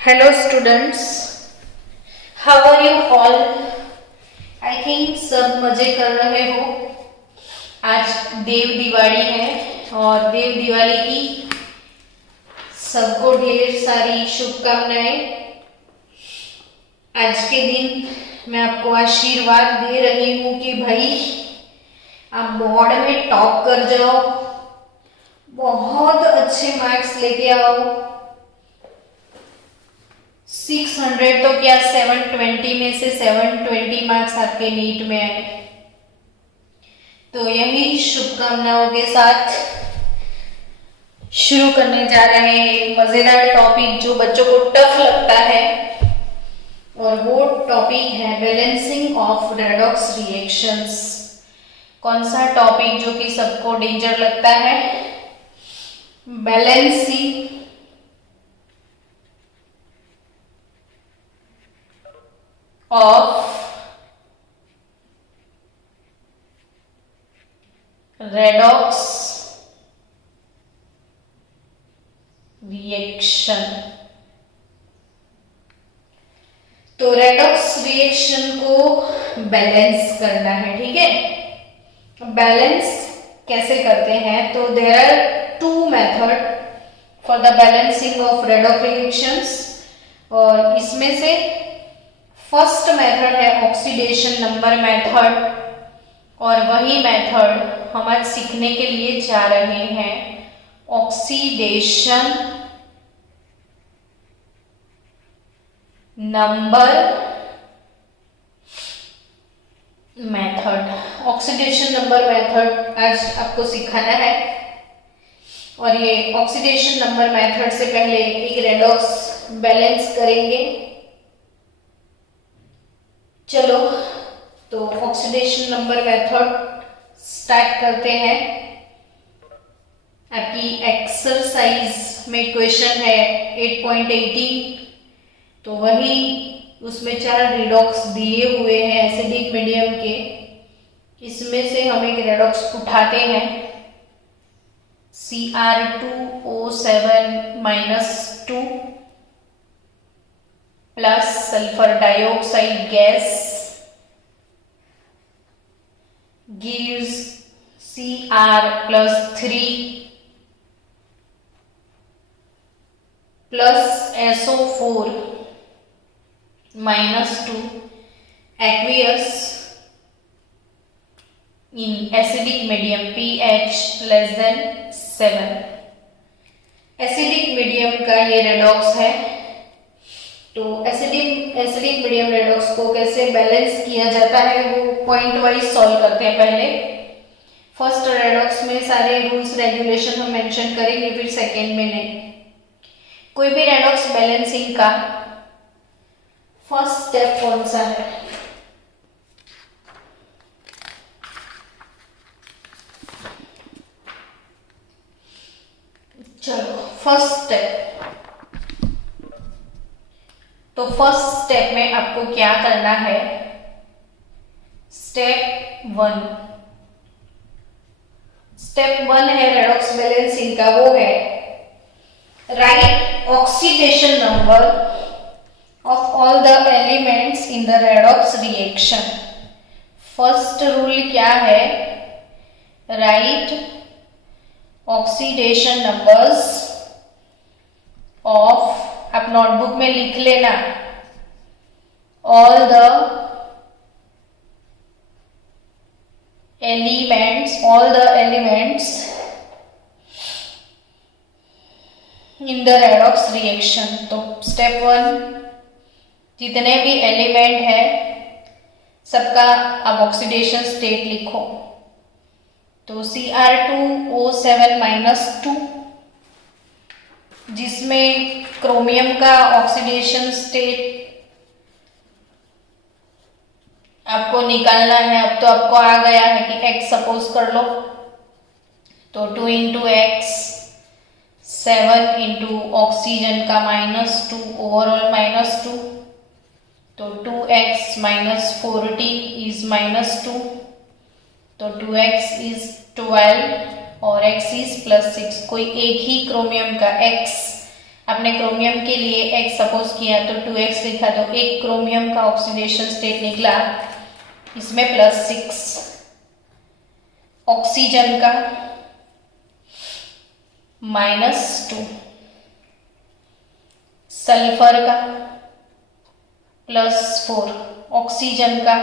Hello students, how are you all? I think सब मजे कर रहे हो। आज देव दिवाली है और देव दिवाली की सबको ढेर सारी शुभकामनाएं। आज के दिन मैं आपको आशीर्वाद दे रही हूँ कि भाई आप बोर्ड में टॉप कर जाओ, बहुत अच्छे मार्क्स लेके आओ। 600 तो क्या 720 में से 720 मार्क्स आपके नीट में आए। तो यही शुभकामनाओं के साथ शुरू करने जा रहे हैं एक मजेदार टॉपिक जो बच्चों को टफ लगता है, और वो टॉपिक है बैलेंसिंग ऑफ रेडॉक्स रिएक्शंस। कौन सा टॉपिक जो कि सबको डेंजर लगता है? Balancing of redox reaction। तो रेडॉक्स रिएक्शन को बैलेंस करना है, ठीक है। बैलेंस कैसे करते हैं? तो there are two method for the balancing of redox reactions, और इसमें से फर्स्ट मेथड है ऑक्सीडेशन नंबर मेथड, और वही मेथड हम आज सीखने के लिए जा रहे हैं, oxidation number method. Oxidation number method आज आपको सिखाना है, और ये ऑक्सीडेशन नंबर मेथड से पहले एक रेडॉक्स बैलेंस करेंगे। चलो तो ऑक्सीडेशन नंबर मेथड स्टार्ट करते हैं। आपकी एक्सरसाइज में क्वेश्चन है 8.18, तो वही उसमें 4 रिडॉक्स दिए हुए हैं एसिडिक मीडियम के। इसमें से हम एक रेडॉक्स उठाते हैं, Cr2O7-2 plus sulphur dioxide gas gives Cr+3 plus SO4-2 aqueous in acidic medium pH <7। Acidic medium का ये रेडॉक्स है। तो एसिडिक मीडियम रेडॉक्स को कैसे बैलेंस किया जाता है वो पॉइंट वाइज सॉल्व करते हैं। पहले फर्स्ट रेडॉक्स में सारे रूल्स रेगुलेशन हम मेंशन करेंगे, फिर सेकेंड में नहीं। कोई भी रेडॉक्स बैलेंसिंग का फर्स्ट स्टेप कौन सा है? चलो फर्स्ट स्टेप। तो फर्स्ट स्टेप में आपको क्या करना है? स्टेप 1 है रेडॉक्स बैलेंसिंग का, वो है right oxidation number of all the elements in the redox reaction. First rule क्या है? राइट ऑक्सीडेशन नंबर्स ऑफ, आप नोटबुक में लिख लेना, all the elements in the redox reaction. तो स्टेप 1, जितने भी एलिमेंट है सबका आप ऑक्सीडेशन स्टेट लिखो। तो Cr2O7-2, जिसमें क्रोमियम का ऑक्सीडेशन स्टेट आपको निकालना है। अब तो आपको आ गया है कि X सपोज कर लो, तो 2 × X 7 × ऑक्सीजन का -2 ओवरऑल -2, तो 2x - 14 इज -2, तो 2x इज 12 और x इज +6। कोई एक ही क्रोमियम का x आपने क्रोमियम के लिए x सपोज किया तो 2x लिखा, तो एक क्रोमियम का ऑक्सीडेशन स्टेट निकला, इसमें +6, ऑक्सीजन का -2, सल्फर का +4, ऑक्सीजन का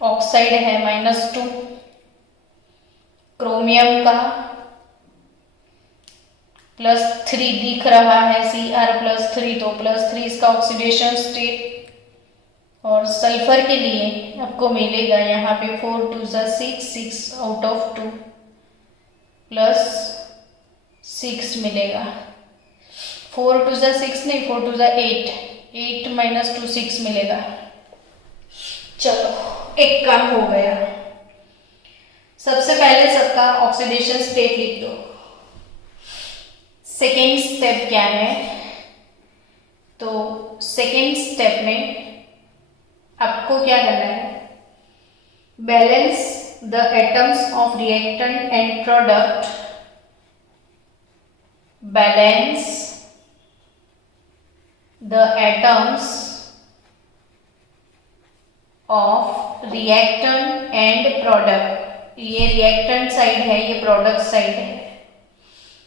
ऑक्साइड है -2, क्रोमियम का +3 दिख रहा है, Cr+3, तो +3 इसका ऑक्सीडेशन स्टेट। और सल्फर के लिए आपको मिलेगा यहाँ पे 4 2 6, 6 आउट ऑफ 2 +6 मिलेगा, 4 2 6 नहीं, 4 2 8, 8 -2 6 मिलेगा। चलो एक काम हो गया। सबसे पहले सबका ऑक्सीडेशन स्टेट लिख दो। सेकेंड स्टेप क्या है, तो सेकेंड स्टेप में आपको क्या करना है, balance the atoms of reactant and product, balance the atoms of reactant and product. ये रिएक्टेंट साइड है, ये प्रोडक्ट साइड है,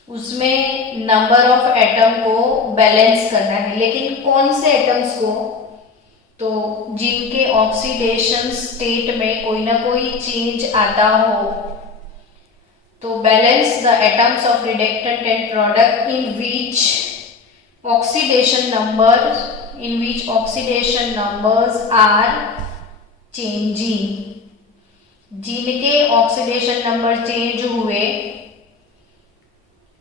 उसमें नंबर ऑफ एटम को बैलेंस करना है। लेकिन कौन से एटम्स को, तो जिनके ऑक्सीडेशन स्टेट में कोई ना कोई चेंज आता हो। तो balance the atoms of reactant and product in which oxidation numbers are changing. जिनके ऑक्सीडेशन नंबर चेंज हुए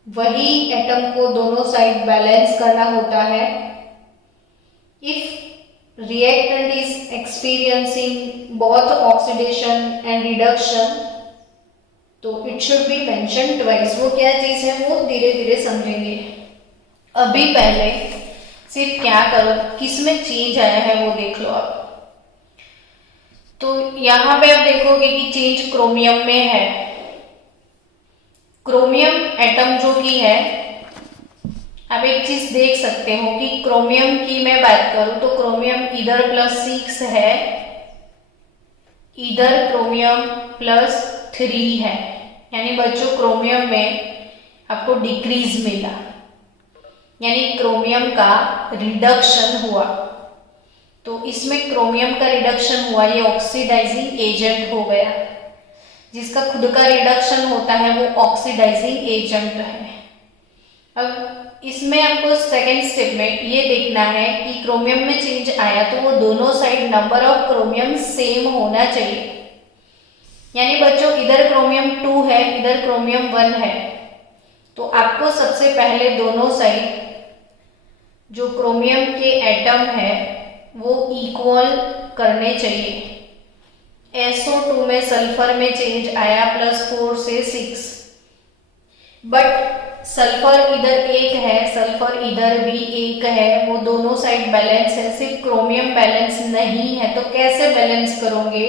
वही एटम को दोनों साइड बैलेंस करना होता है। If reactant is experiencing both oxidation and reduction, तो it should be mentioned twice। वो क्या चीज है वो धीरे धीरे समझेंगे। अभी पहले सिर्फ क्या करो, किसमें चेंज आया है वो देख लो आप। तो यहां पे आप देखोगे कि चेंज क्रोमियम में है। क्रोमियम एटम जो की है, आप एक चीज देख सकते हो कि क्रोमियम की मैं बात करूं तो क्रोमियम इधर +6 है, इधर क्रोमियम +3 है, यानी बच्चों क्रोमियम में आपको डिक्रीज मिला, यानी क्रोमियम का रिडक्शन हुआ। तो इसमें क्रोमियम का रिडक्शन हुआ, ये ऑक्सीडाइजिंग एजेंट हो गया। जिसका खुद का रिडक्शन होता है वो ऑक्सीडाइजिंग एजेंट है। अब इसमें आपको सेकेंड स्टेप में ये देखना है कि क्रोमियम में चेंज आया तो वो दोनों side number of chromium same होना चाहिए। यानी बच्चों इधर क्रोमियम 2 है, इधर क्रोमियम 1 है, तो आपको सबसे पहले दोनों साइड जो क्रोमियम के एटम है वो इक्वल करने चाहिए। SO2 में सल्फर में चेंज आया +4 से 6, बट सल्फर इधर 1 है, सल्फर इधर भी 1 है, वो दोनों साइड बैलेंस है, सिर्फ क्रोमियम बैलेंस नहीं है। तो कैसे बैलेंस करोगे,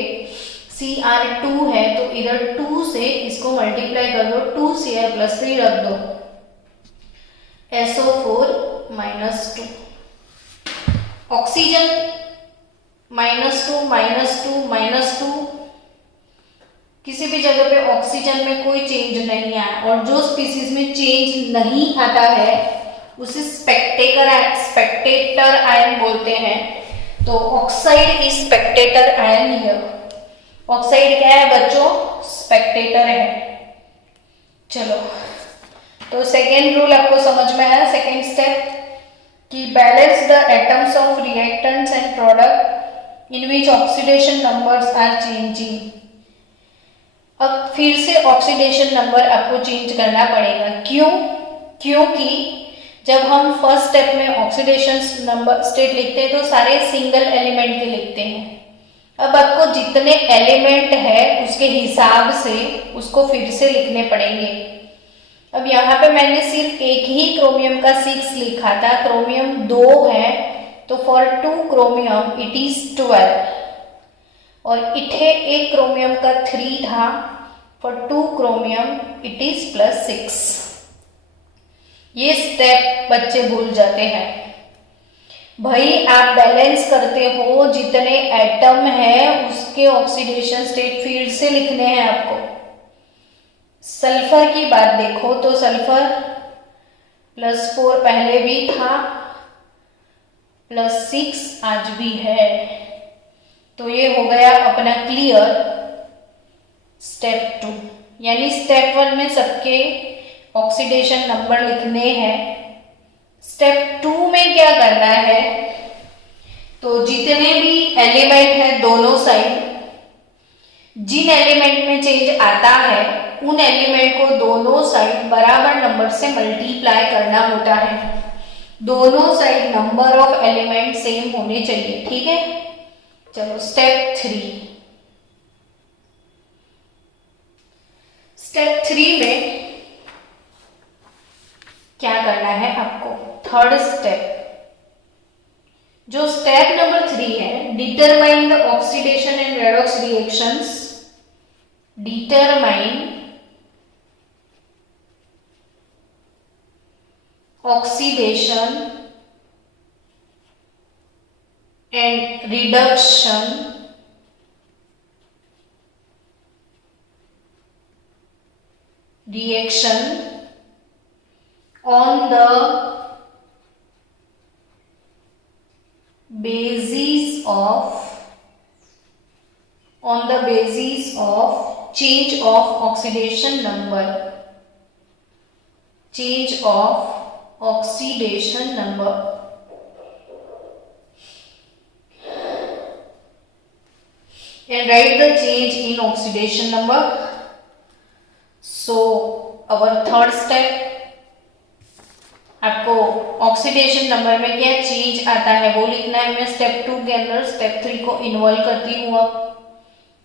Cr2 है तो इधर 2 से इसको मल्टीप्लाई कर दो, 2Cr+3 रख दो, SO4 -2, ऑक्सीजन -2 किसी भी जगह पे ऑक्सीजन में कोई चेंज नहीं आया। और जो स्पीसीज में चेंज नहीं आता है उसे स्पेक्टेटर आयन बोलते हैं। तो oxide is Spectator ion here. Oxide क्या है बच्चों, स्पेक्टेटर है। चलो तो सेकेंड रूल आपको समझ में आया, सेकेंड स्टेप कि balance the atoms of reactants and product in which oxidation numbers are changing. अब फिर से ऑक्सीडेशन नंबर आपको चेंज करना पड़ेगा। क्यों? क्योंकि जब हम फर्स्ट स्टेप में ऑक्सीडेशन नंबर स्टेट लिखते हैं तो सारे सिंगल एलिमेंट के लिखते हैं। अब आपको जितने एलिमेंट है उसके हिसाब से उसको फिर से लिखने पड़ेंगे। अब यहाँ पे मैंने सिर्फ एक ही क्रोमियम का 6 लिखा था, क्रोमियम 2 है तो फॉर 2 क्रोमियम इट इज 12, और इथे एक क्रोमियम का 3 था, फॉर 2 क्रोमियम इट इज +6। ये स्टेप बच्चे भूल जाते हैं। भाई आप बैलेंस करते हो, जितने एटम है उसके ऑक्सीडेशन स्टेट फील्ड से लिखने हैं आपको। सल्फर की बात देखो तो सल्फर +4 पहले भी था, +6 आज भी है। तो ये हो गया अपना क्लियर स्टेप 2। यानी स्टेप 1 में सबके ऑक्सीडेशन नंबर लिखने हैं। स्टेप 2 में क्या करना है, तो जितने भी एलिमेंट है दोनों साइड, जिन एलिमेंट में चेंज आता है उन एलिमेंट को दोनों साइड बराबर नंबर से मल्टीप्लाई करना होता है। दोनों side number of element same होने चाहिए, ठीक है। चलो स्टेप 3। स्टेप 3 में क्या करना है आपको, थर्ड स्टेप, जो स्टेप नंबर 3 है, determine the oxidation and redox reactions. Determine oxidation and reduction reaction on the basis of change of oxidation number, change of oxidation number, and write the change in oxidation number. So our third step, आपको oxidation number में क्या change आता है वो लिखना है। मैं step 2 के अंदर स्टेप 3 को इन्वॉल्व करती हूँ अब,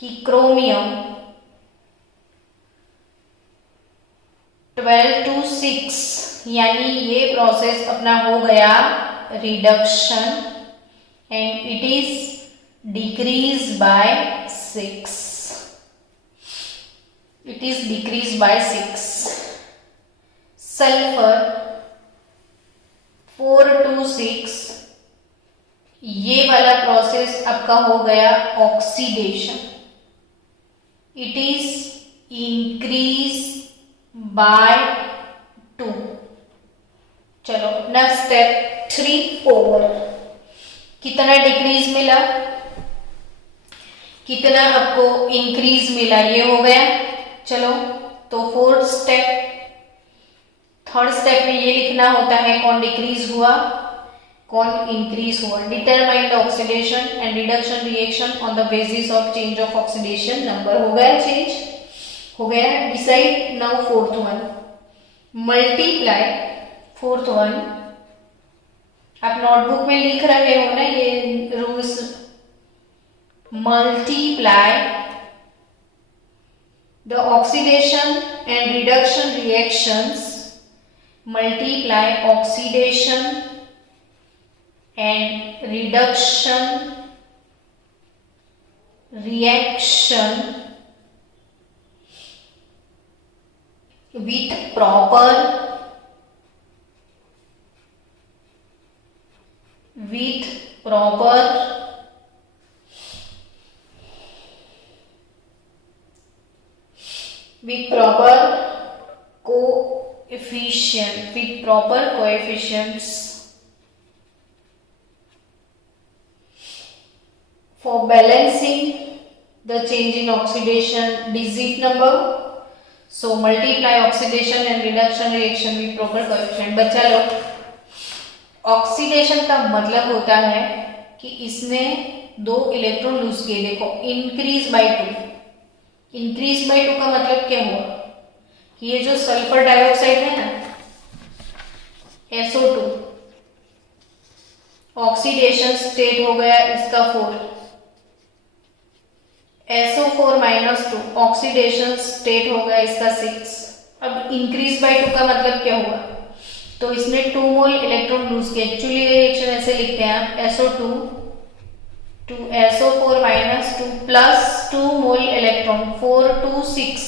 कि क्रोमियम 12 to 6, यानी ये प्रोसेस अपना हो गया reduction, and it is decrease by 6। It is decrease by 6। Sulphur 4 to 6, ये वाला प्रोसेस आपका हो गया oxidation, it is increase by 2। चलो अपना स्टेप 3 ओवर। कितना डिक्रीज मिला, कितना आपको इंक्रीज मिला, ये हो गया। चलो तो फोर्थ स्टेप, थर्ड स्टेप में ये लिखना होता है कौन डिक्रीज हुआ कौन इंक्रीज हुआ। Determine the oxidation and reduction reaction on the basis of change of oxidation number. हो गया चेंज, हो गया। Decide now fourth one, multiply. Fourth one आप नोटबुक में लिख रहे हो ना ये rules, multiply the oxidation and reduction reactions, multiply oxidation and reduction reaction with proper coefficients for balancing the change in oxidation digit number. So multiply oxidation and reduction reaction with proper coefficient। बच्चा लोग, oxidation का मतलब होता है कि इसने 2 electron lose किए। देखो इंक्रीज बाय 2, इंक्रीज बाय 2 का मतलब क्या हुआ कि ये जो सल्फर डाइऑक्साइड है ना SO2, ऑक्सीडेशन स्टेट हो गया इसका 4, SO4 -2 ऑक्सीडेशन स्टेट हो गया इसका 6। अब इंक्रीज बाय 2 का मतलब क्या हुआ, तो इसने 2 मोल इलेक्ट्रॉन लूज किया। एक्चुअली रिएक्शन ऐसे लिखते हैं आप, SO2 to SO4 -2 plus 2 mole electron, 4 to 6,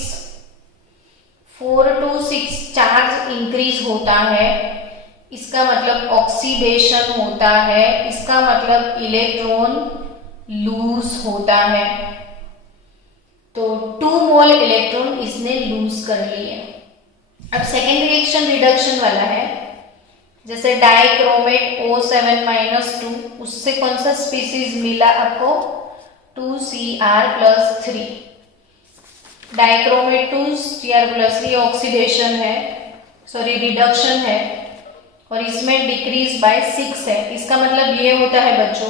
4 to 6 charge increase होता है, इसका मतलब ऑक्सीडेशन होता है, इसका मतलब इलेक्ट्रॉन लूज होता है। तो 2 मोल इलेक्ट्रॉन इसने लूज कर लिए। अब सेकेंड रिएक्शन रिडक्शन वाला है, जैसे डाइक्रोमेट O7-2, उससे कौन सा स्पीसीज मिला आपको? 2Cr+3। डाइक्रोमेट 2Cr+3 ऑक्सीडेशन है, सॉरी रिडक्शन है, और इसमें डिक्रीज बाय 6 है। इसका मतलब ये होता है बच्चों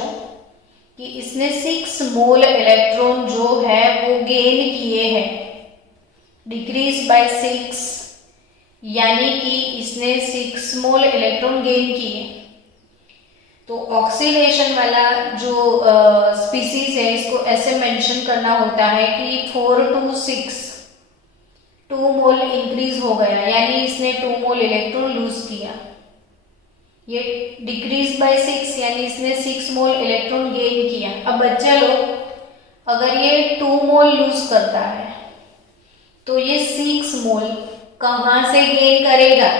कि इसने 6 मोल इलेक्ट्रॉन जो है वो गेन किए हैं, डिक्रीज बाय 6, यानी कि इसने 6 मोल इलेक्ट्रॉन गेन किए। तो ऑक्सीडेशन वाला जो स्पीसीज है इसको ऐसे मेंशन करना होता है कि 4 to 6 2 मोल इंक्रीज हो गया, यानी इसने 2 मोल इलेक्ट्रॉन लूज किया। ये डिक्रीज बाय 6 यानी इसने 6 मोल इलेक्ट्रॉन गेन किया। अब बच्चा लोग, अगर ये 2 मोल लूज करता है तो ये 6 मोल कहां से गेन करेगा?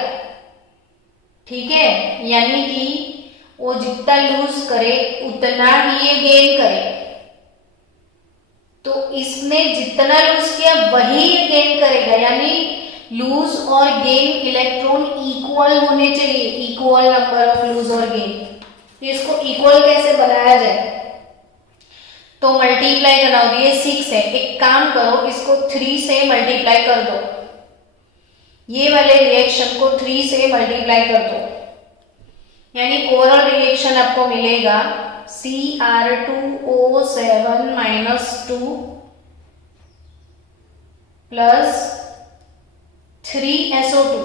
ठीक है, यानी कि वो जितना लूज करे उतना ही ये गेन करे। तो इसने जितना लूज किया वही ये गेन करेगा, यानी लूज और गेन इलेक्ट्रॉन इक्वल होने चाहिए, इक्वल नंबर ऑफ लूज और गेन। तो इसको इक्वल कैसे बनाया जाए? तो मल्टीप्लाई करना होता है, ये 6 है, एक काम करो इसको 3 से मल्टीप्लाई कर दो, ये वाले रिएक्शन को 3 से मल्टीप्लाई कर दो, यानी ओवरऑल रिएक्शन आपको मिलेगा Cr2O7-2 प्लस 3SO2।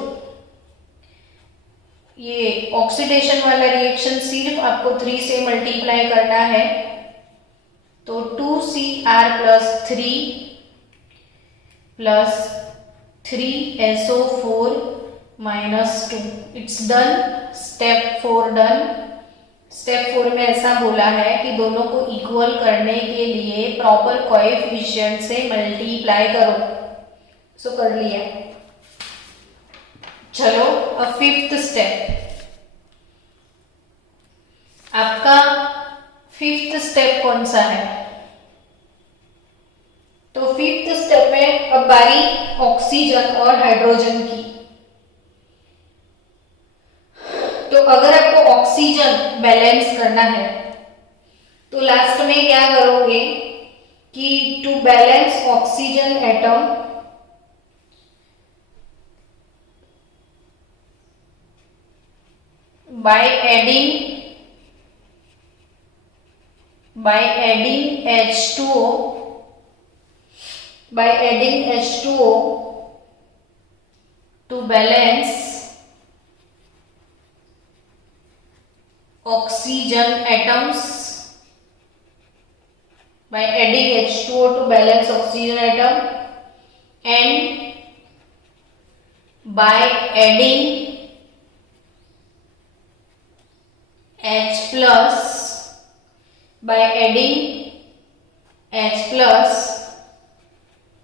ये ऑक्सीडेशन वाला रिएक्शन सिर्फ आपको 3 से मल्टीप्लाई करना है, तो 2Cr+3 plus 3SO4-2। It's done, step 4 done. Step 4 में ऐसा बोला है कि दोनों को इक्वल करने के लिए प्रॉपर कोएफिशिएंट से मल्टीप्लाई करो। सो कर लिया। चलो अब 5th स्टेप, आपका 5th स्टेप कौन सा है? तो 5th स्टेप में अब बारी ऑक्सीजन और हाइड्रोजन की। तो अगर आपको ऑक्सीजन बैलेंस करना है तो लास्ट में क्या करोगे कि to balance oxygen atom by adding H2O to balance oxygen atoms, by adding H2O to balance oxygen atom, and by adding H plus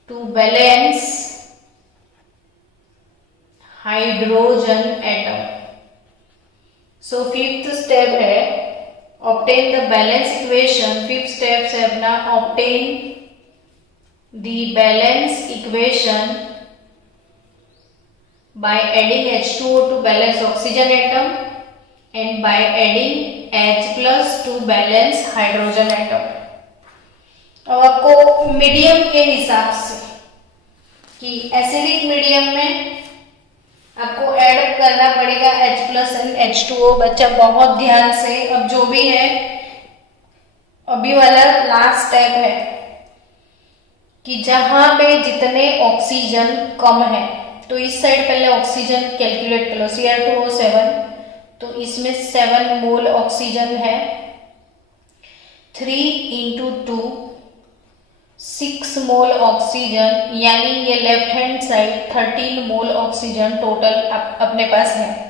to balance hydrogen atom. So 5th step है obtain the balance equation. 5th step है अपना obtain the balance equation by adding H2O to balance oxygen atom and by adding H plus to balance hydrogen atom. अब आपको medium के हिसाब से कि acidic medium में आपको ऐड करना पड़ेगा H plus एंड H2O। बच्चा बहुत ध्यान से, अब जो भी है अभी वाला लास्ट स्टेप है कि जहां पे जितने ऑक्सीजन कम है, तो इस साइड पहले ऑक्सीजन कैलकुलेट कर लो, Cr2O7, तो इसमें 7 मोल ऑक्सीजन है, 3 into 2 6 मोल ऑक्सीजन, यानी ये लेफ्ट हैंड साइड 13 मोल ऑक्सीजन टोटल अपने पास है।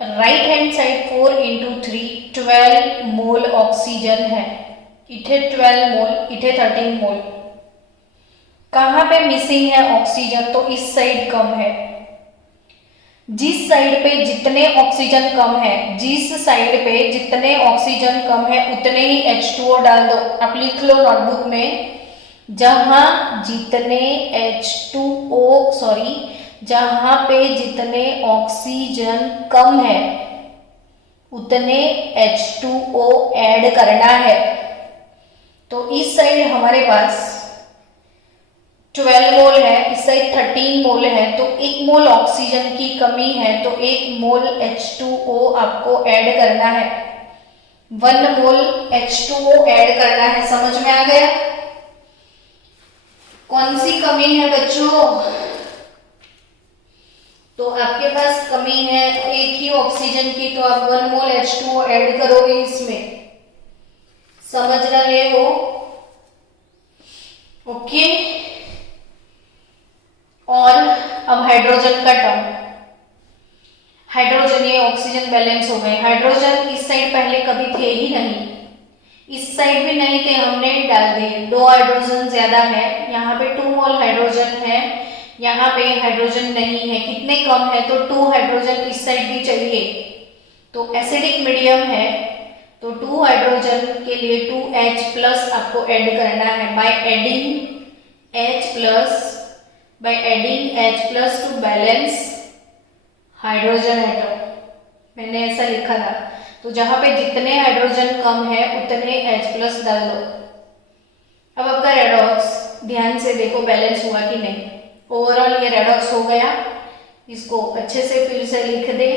राइट हैंड साइड 4 into 3 12 मोल ऑक्सीजन है, इथे 12 मोल, इथे 13 मोल। कहाँ पे मिसिंग है ऑक्सीजन, तो इस साइड कम है। जिस साइड पे जितने ऑक्सीजन कम है, जिस साइड पे जितने ऑक्सीजन कम है उतने ही H2O डाल दो। आप लिख लो नोटबुक में, जहां जितने जहां पे जितने ऑक्सीजन कम है उतने H2O ऐड करना है। तो इस साइड हमारे पास 12 मोल है, इस साइड 13 मोल है, तो 1 मोल ऑक्सीजन की कमी है, तो 1 मोल H2O आपको ऐड करना है। 1 मोल H2O ऐड करना है। समझ में आ गया? कौन सी कमी है बच्चों? तो आपके पास कमी है एक ही ऑक्सीजन की, तो आप 1 मोल H2O ऐड करोगे इसमें। समझ रहे हो? ओके। और अब हाइड्रोजन का टर्म, हाइड्रोजन, ये ऑक्सीजन बैलेंस हो गए। हाइड्रोजन इस साइड पहले कभी थे ही नहीं, इस साइड भी नहीं थे, हमने डाल दिए। 2 हाइड्रोजन ज्यादा है, यहाँ पे 2 मोल हाइड्रोजन है, यहाँ पे हाइड्रोजन नहीं है। कितने कम है, तो 2 हाइड्रोजन इस साइड भी चाहिए। तो एसिडिक मीडियम है, तो 2 हाइड्रोजन के लिए 2H प्लस आपको ऐड करना है। By adding H plus two balance hydrogen atom, मैंने ऐसा लिखा था। तो जहां पे जितने हाइड्रोजन कम है उतने H प्लस डाल दो। अब आपका रेडॉक्स ध्यान से देखो बैलेंस हुआ कि नहीं। ओवरऑल ये रेडॉक्स हो गया, इसको अच्छे से फिर से लिख दे।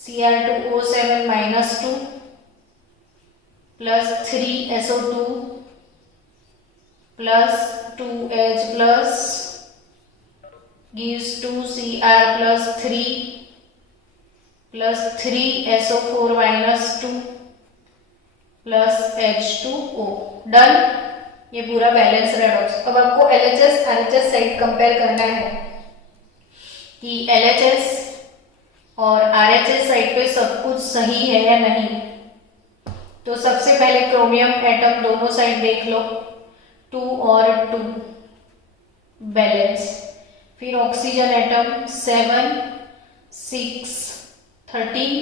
Cr2O7 -2 plus 3SO2 plus 2H plus gives 2Cr plus 3 plus 3SO4 -2 plus H2O। Done, ये पूरा बैलेंस रेडॉक्स। अब आपको LHS RHS साइड कंपेयर करना है कि LHS और RHS साइड पे सब कुछ सही है या नहीं। तो सबसे पहले क्रोमियम एटम दोनों साइड देख लो, 2 और 2 बैलेंस। फिर ऑक्सीजन एटम 7, 6, 13,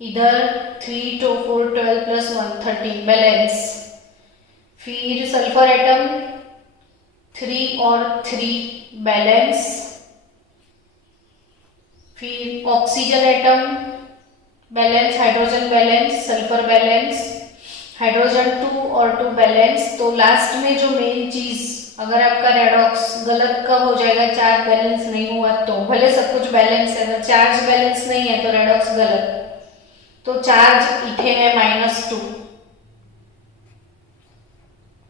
इधर 3, 2, 4, 12 प्लस 1 13 बैलेंस। फिर सल्फर एटम 3 और 3 बैलेंस। फिर oxygen atom balance, hydrogen balance, sulphur balance, hydrogen 2 और 2 बैलेंस। तो लास्ट में जो मेन चीज, अगर आपका रेडॉक्स गलत कब हो जाएगा, चार्ज बैलेंस नहीं हुआ तो, भले सब कुछ बैलेंस है, अगर चार्ज बैलेंस नहीं है तो रेडॉक्स गलत। तो चार्ज इथे है -2,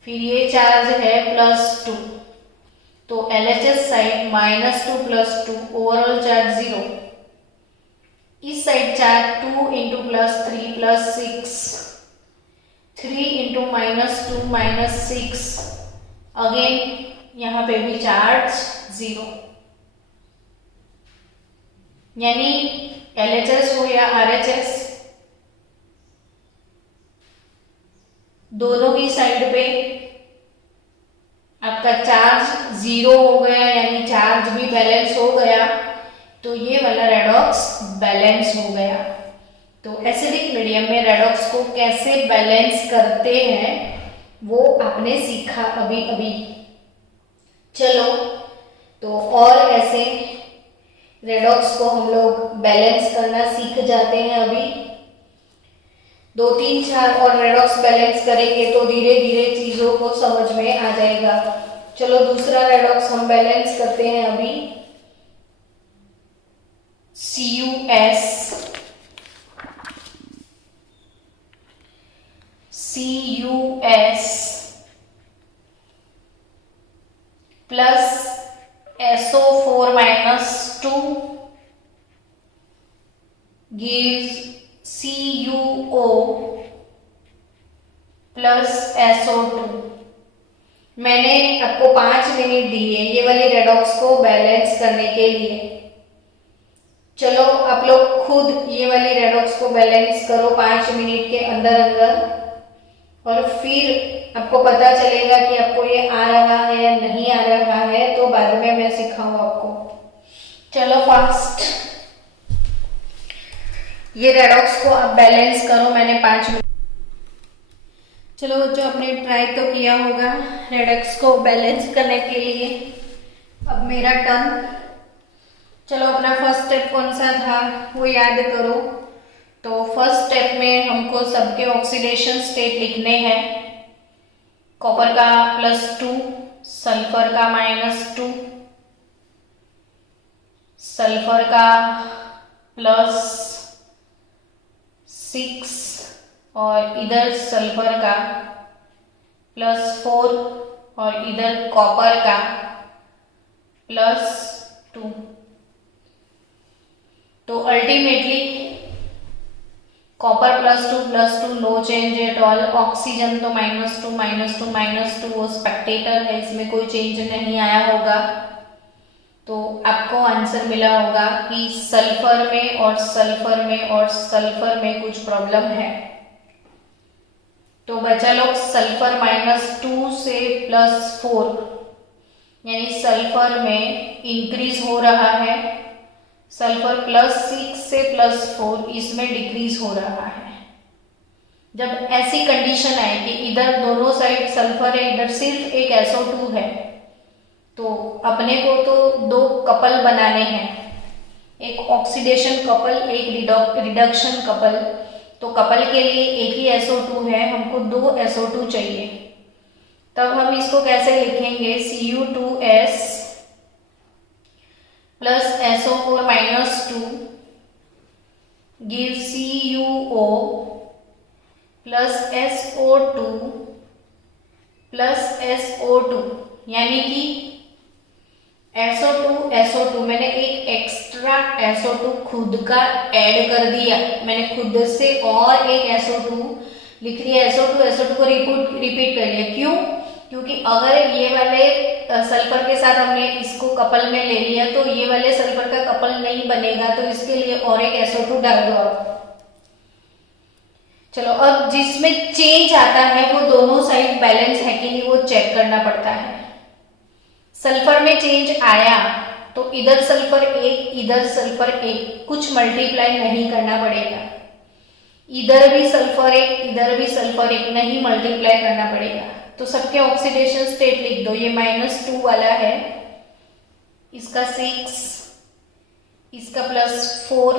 फिर ये चार्ज है +2, तो LHS साइड -2 + 2, ओवरऑल चार्ज 0। इस साइड चार्ज 2 × +3 + 6, 3 × -2 -6, अगेन यहां पे भी चार्ज 0। यानी LHS हो या RHS, दोनों ही साइड पे आपका चार्ज 0 हो गया, यानी चार्ज भी बैलेंस हो गया। तो ये वाला रेडॉक्स बैलेंस हो गया। तो एसिडिक मीडियम में रेडॉक्स को कैसे बैलेंस करते हैं वो आपने सीखा अभी अभी। चलो, तो और ऐसे रेडॉक्स को हम लोग बैलेंस करना सीख जाते हैं। अभी 2, 3, 4 और रेडॉक्स बैलेंस करेंगे तो धीरे धीरे चीजों को समझ में आ जाएगा। चलो, दूसरा रेडॉक्स हम बैलेंस करते हैं अभी। CuS plus SO4 -2 gives CuO plus SO2। मैंने आपको 5 मिनट दिए ये वाली रेडॉक्स को बैलेंस करने के लिए। चलो, आप लोग खुद ये वाली रेडॉक्स को बैलेंस करो 5 मिनट के अंदर अंदर। और फिर आपको पता चलेगा कि आपको ये आ रहा है या नहीं आ रहा है, तो बाद में मैं सिखाऊं आपको। चलो फास्ट, ये रेडॉक्स को आप बैलेंस करो। मैंने 5 मिनट। चलो बच्चों, आपने ट्राई तो किया होगा रेडॉक्स को बैलेंस करने के लिए। अब मेरा टर्न। चलो अपना फर्स्ट स्टेप कौन सा था वो याद करो। तो फर्स्ट स्टेप में हमको सबके ऑक्सीडेशन स्टेट लिखने हैं। कॉपर का +2, सल्फर का -2, सल्फर का +6 और इधर सल्फर का +4 और इधर कॉपर का +2। तो ultimately copper +2 no change at all. Oxygen तो -2 वो स्पेक्टेटर है, इसमें कोई चेंज नहीं आया होगा। तो आपको आंसर मिला होगा कि सल्फर में और सल्फर में और सल्फर में कुछ प्रॉब्लम है। तो बच्चा लोग सल्फर -2 से +4 यानी सल्फर में इंक्रीज हो रहा है, सल्फर +6 से +4 इसमें डिक्रीज हो रहा है। जब ऐसी कंडीशन आए कि इधर दोनों साइड सल्फर है, इधर सिर्फ एक SO2 है, तो अपने को तो 2 कपल बनाने हैं, एक ऑक्सीडेशन कपल, एक रिडक्शन कपल। तो कपल के लिए एक ही SO2 है, हमको 2 SO2 चाहिए। तब हम इसको कैसे लिखेंगे? Cu2s plus SO4 -2 gives CuO plus SO2 plus SO2, यानी कि SO2 मैंने एक एक्स्ट्रा SO2 खुद का ऐड कर दिया। मैंने खुद से और एक SO2 लिख दिया, SO2 को रिपीट कर लिया। क्यों? क्योंकि अगर ये वाले सल्फर के साथ हमने इसको कपल में ले लिया तो ये वाले सल्फर का कपल नहीं बनेगा, तो इसके लिए और एक SO2 डाल दो आप। चलो, अब जिसमें चेंज आता है वो दोनों साइड बैलेंस है कि नहीं वो चेक करना पड़ता है। सल्फर में चेंज आया तो इधर सल्फर 1 इधर सल्फर 1, कुछ मल्टीप्लाई नहीं करना पड़ेगा। इधर भी सल्फर 1 इधर भी सल्फर 1 नहीं मल्टीप्लाई करना पड़ेगा। तो सबके ऑक्सीडेशन स्टेट लिख दो। ये -2 वाला है, इसका 6, इसका +4,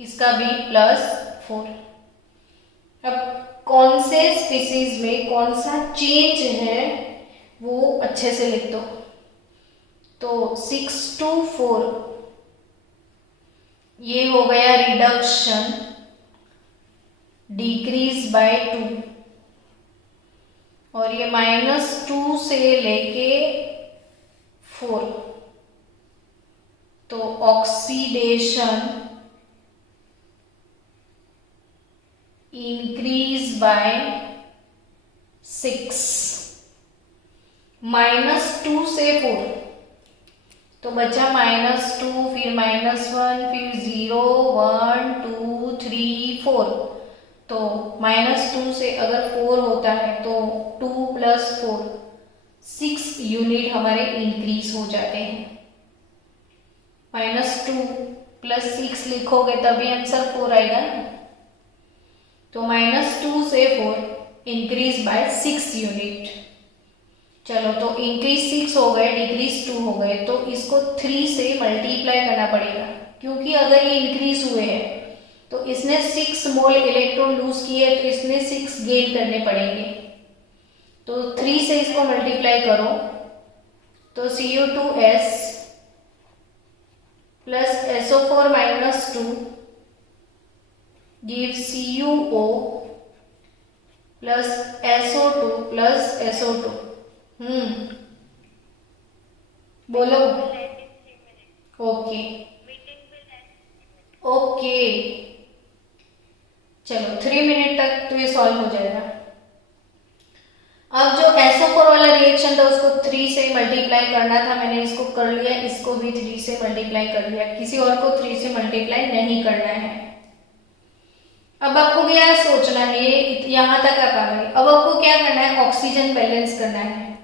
इसका भी +4। अब कौन से स्पीसीज में कौन सा चेंज है वो अच्छे से लिख दो। तो 6 to 4 ये हो गया रिडक्शन, डिक्रीज बाय 2, और ये -2 से लेके 4, तो ऑक्सीडेशन इंक्रीज बाय 6। -2 से 4 तो बचा -2, फिर -1, फिर 0, 1, 2, 3, 4। तो -2 से अगर 4 होता है तो 2 + 4 6 यूनिट हमारे इंक्रीज हो जाते हैं। -2 + 6 लिखोगे तभी आंसर 4 आएगा ना। तो -2 से 4 इंक्रीज बाय 6 यूनिट। चलो, तो इंक्रीज 6 हो गए, डिक्रीज 2 हो गए, तो इसको 3 से मल्टीप्लाई करना पड़ेगा। क्योंकि अगर ये इंक्रीज हुए हैं तो इसने 6 मोल इलेक्ट्रॉन लूज किए, तो इसने 6 गेन करने पड़ेंगे। तो 3 से इसको मल्टीप्लाई करो तो Cu2s plus SO4 -2 gives CuO plus SO2 plus SO2। बोलो। ओके ओके, चलो 3 मिनट तक तो ये सॉल्व हो जाएगा। अब जो SO4 वाला रिएक्शन था उसको 3 से मल्टीप्लाई करना था, मैंने इसको कर लिया, इसको भी 3 से मल्टीप्लाई कर लिया, किसी और को 3 से मल्टीप्लाई नहीं करना है। अब आपको क्या सोचना है, ये यहाँ तक आप आ गए। अब आपको क्या करना है, ऑक्सीजन बैलेंस करना है।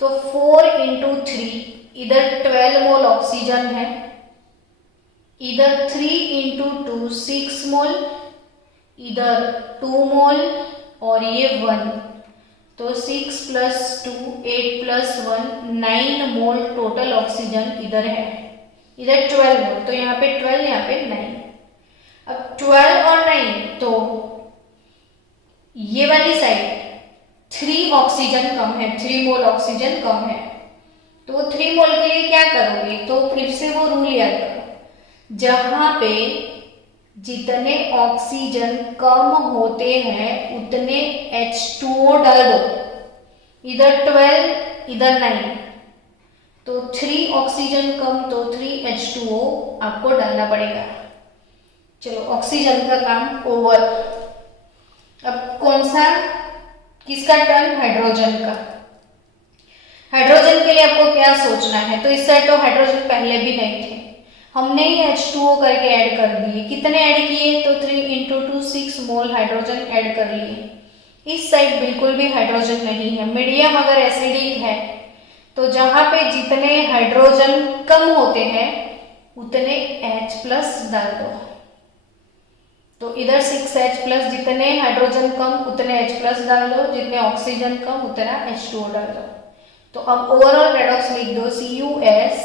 तो 4 × 3, इधर 12 मोल ऑक्सीजन है, इधर 3 × 2 6 मोल, इधर 2 मोल और ये 1, तो 6 + 2 8 + 1 9 मोल टोटल ऑक्सीजन इधर है। इधर 12 मोल, तो यहाँ पे 12, यहाँ पे 9। अब 12 और 9, तो ये वाली साइड 3 ऑक्सीजन कम है, 3 मोल ऑक्सीजन कम है। तो 3 मोल के लिए क्या करोगे, तो फिर से वो रूल याद करो, जहां पे जितने ऑक्सीजन कम होते हैं उतने H2O डाल दो। इधर 12, इधर 9, तो 3 ऑक्सीजन कम, तो 3 H2O आपको डालना पड़ेगा। चलो, ऑक्सीजन का काम ओवर। अब कौन सा, किसका टर्न, हाइड्रोजन का। हाइड्रोजन के लिए आपको क्या सोचना है, तो इस साइड तो हाइड्रोजन पहले भी नहीं थे, हमने ही H2O करके ऐड कर दिए। कितने ऐड किए, तो 3 × 2 6 मोल हाइड्रोजन ऐड कर लिए। इस साइड बिल्कुल भी हाइड्रोजन नहीं है। मीडियम अगर एसिडिक है तो जहां पे जितने हाइड्रोजन कम होते हैं उतने H+ डाल दो। तो इधर 6H+, जितने हाइड्रोजन कम उतने H+ डाल दो, जितने ऑक्सीजन कम उतना H2O डाल दो। तो अब ओवरऑल रेडॉक्स लिख दो, CuS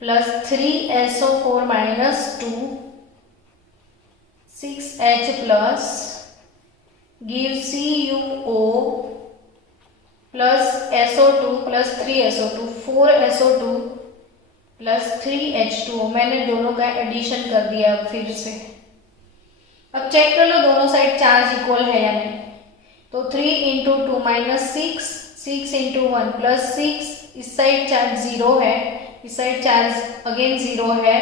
+ 3SO4 - 2 6H+ gives CuO plus SO2 plus 3SO2 4SO2 plus 3H2O। मैंने दोनों का एडिशन कर दिया। अब फिर से अब चेक कर लो दोनों साइड चार्ज इक्वल है या नहीं। तो 3 × 2 -6 6 × 1 +6, इस साइड चार्ज 0 है, इस साइड चार्ज अगेन 0 है,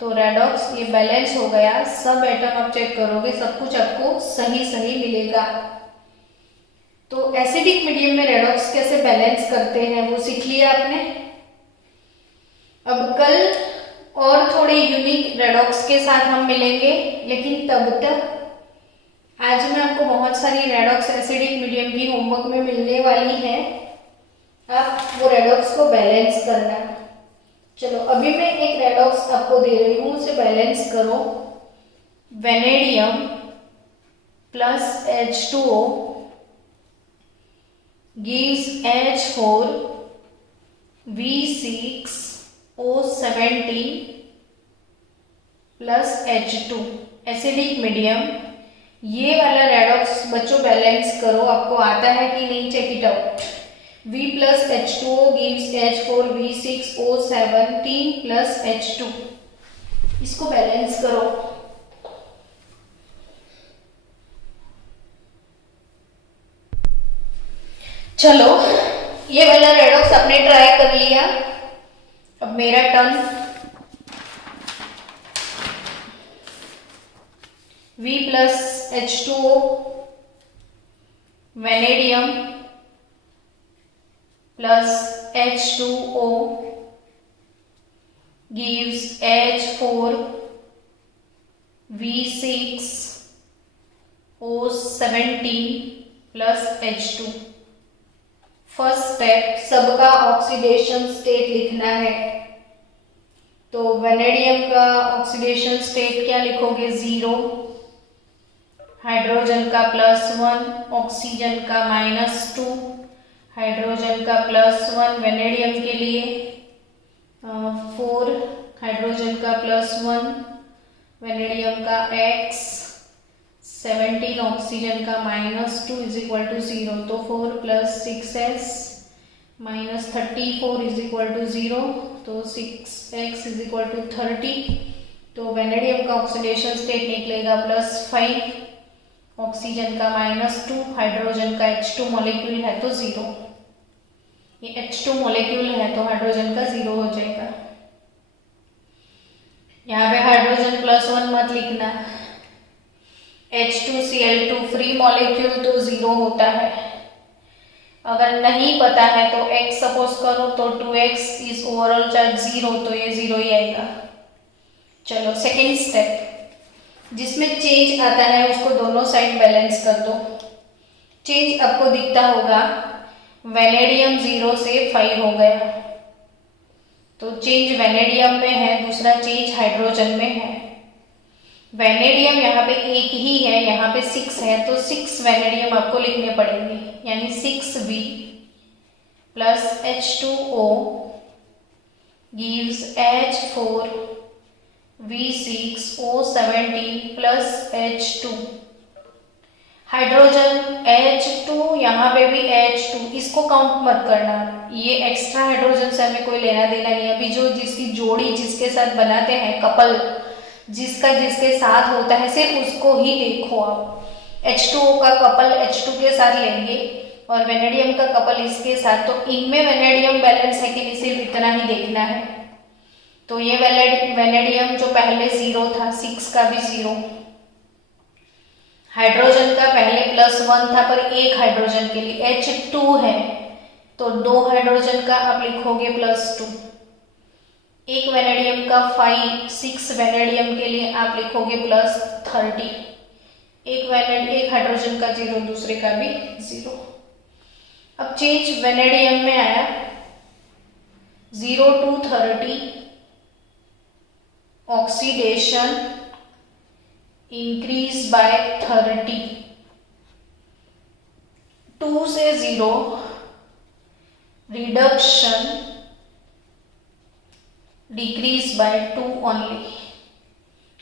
तो रेडॉक्स ये बैलेंस हो गया। सब एटम आप चेक करोगे, सब कुछ आपको सही सही मिलेगा। तो एसिडिक मीडियम में रेडॉक्स कैसे बैलेंस करते हैं वो सीख लिया आपने। अब कल और थोड़े यूनिक रेडॉक्स के साथ हम मिलेंगे, लेकिन तब तक आज मैं आपको बहुत सारी रेडॉक्स एसिडिक मीडियम की होमवर्क में मिलने वाली है। आप वो रेडॉक्स को बैलेंस करना। चलो, अभी मैं एक रेडॉक्स आपको दे रही हूँ, उसे बैलेंस करो। Vanadium + H2O gives H4 V6O17 plus H2 acidic medium. ये वाला रेडॉक्स बच्चों बैलेंस करो, आपको आता है कि नहीं, check it out. V + H2O gives H4 V6O17 plus H2, इसको बैलेंस करो। चलो, ये वाला रेडॉक्स आपने ट्राई कर लिया। अब मेरा turn. V + H2O vanadium plus H2O gives H4 V6O17 plus H2। First step, सबका ऑक्सीडेशन स्टेट लिखना है। तो वेनेडियम का ऑक्सीडेशन स्टेट क्या लिखोगे, 0, हाइड्रोजन का +1, ऑक्सीजन का -2, हाइड्रोजन का +1 वेनेडियम के लिए, 4 हाइड्रोजन का +1 वेनेडियम का X, 17 ऑक्सीजन का -2 = 0। तो 4 + 6S -34 = 0, तो 6X = 30। तो वेनेडियम का ऑक्सीडेशन स्टेट निकलेगा +5, ऑक्सीजन का -2, हाइड्रोजन का H2 मॉलिक्यूल है तो 0। ये H2 मॉलिक्यूल है तो हाइड्रोजन का 0 हो जाएगा। यहाँ पे हाइड्रोजन +1 मत लिखना, H2Cl2 फ्री मॉलिक्यूल तो 0 होता है। अगर नहीं पता है तो X सपोज करो, तो 2X इज ओवरऑल चार्ज 0, तो ये 0 ही आएगा। चलो, सेकेंड स्टेप, जिसमें चेंज आता है उसको दोनों साइड बैलेंस कर दो। चेंज आपको दिखता होगा, वेनेडियम 0 से 5 हो गया, तो चेंज वेनेडियम में है, दूसरा चेंज हाइड्रोजन में है। वेनेडियम यहाँ पे एक ही है, यहाँ पे 6 है, तो 6 वेनेडियम आपको लिखने पड़ेंगे, यानी 6V plus H2O gives H4V6O17 plus H2। Hydrogen H2, यहाँ पे भी H2, इसको काउंट मत करना, ये एक्स्ट्रा हाइड्रोजन से हमें कोई लेना देना नहीं। अभी जो जिसकी जोड़ी जिसके साथ बनाते हैं, कपल जिसका जिसके साथ होता है, सिर्फ उसको ही देखो आप। H2O का कपल H2 के साथ लेंगे और वेनेडियम का कपल इसके साथ, तो इनमें वेनेडियम बैलेंस है कि नहीं, सिर्फ इतना ही देखना है। तो ये वेनेडियम जो पहले 0 था, 6 का भी 0, हाइड्रोजन का पहले +1 था पर एक हाइड्रोजन के लिए H2 है, तो 2 हाइड्रोजन का आप लिखोगे +2। एक वेनेडियम का 5, 6 वेनेडियम के लिए आप लिखोगे +30। एक हाइड्रोजन का 0, दूसरे का भी 0। अब चेंज वेनेडियम में आया, 0 to 30 ऑक्सीडेशन इंक्रीज बाय 30, 2 से 0 रिडक्शन डिक्रीज बाय 2 ओनली।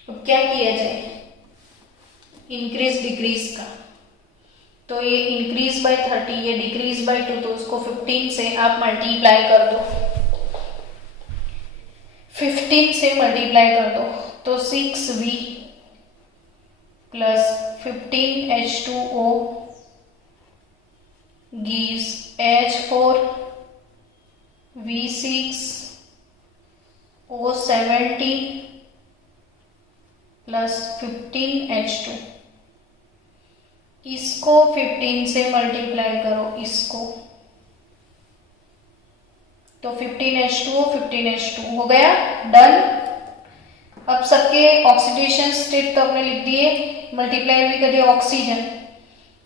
अब क्या किया जाए इंक्रीज डिक्रीज का, तो ये इंक्रीज बाय 30, ये डिक्रीज बाय 2, तो उसको 15 से आप मल्टीप्लाई कर दो, 15 से मल्टीप्लाई कर दो, तो 6V plus 15H2O gives H4V6O17 plus 15H2। इसको 15 से मल्टीप्लाई करो इसको, तो 15H2O 15H2 हो गया, डन। अब सबके ऑक्सीडेशन स्टेट तो आपने लिख दिए, मल्टीप्लाई भी कर दिया। ऑक्सीजन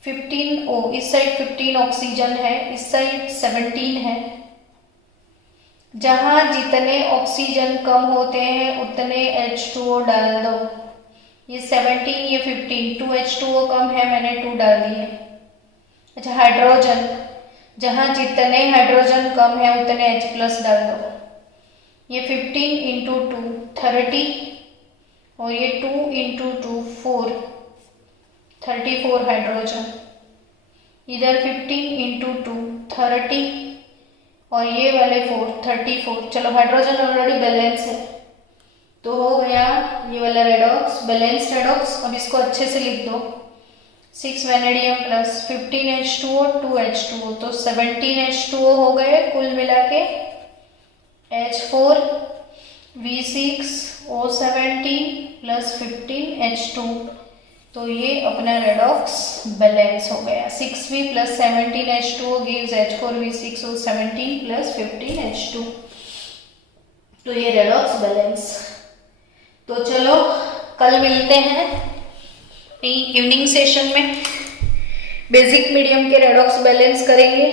15O, इस साइड 15 ऑक्सीजन है, इस साइड 17 है। जहां जितने ऑक्सीजन कम होते हैं उतने H2O डाल दो। ये 17, ये 15, 2H2O कम है, मैंने 2 डाल दिए। अच्छा, हाइड्रोजन, जहां जितने हाइड्रोजन कम है उतने H+ डाल दो। ये 15 इंटू 2 30, और ये 2 इंटू 2 4, 34 हाइड्रोजन। इधर 15 इंटू 2 30, और ये वाले 4 34। चलो, हाइड्रोजन ऑलरेडी बैलेंस है, तो हो गया ये वाला रेडॉक्स, बैलेंस रेडॉक्स। अब इसको अच्छे से लिख दो, 6 वेनेडियम प्लस 15H2O 2H2O, तो 17H2O हो गए कुल मिला के। H4V6O17 प्लस 15H2, तो ये अपना रेडॉक्स बैलेंस हो गया। 6V plus 17H2O gives H4V6O17 plus 15H2, तो ये रेडॉक्स बैलेंस। तो चलो कल मिलते हैं इवनिंग सेशन में, बेसिक मीडियम के रेडॉक्स बैलेंस करेंगे।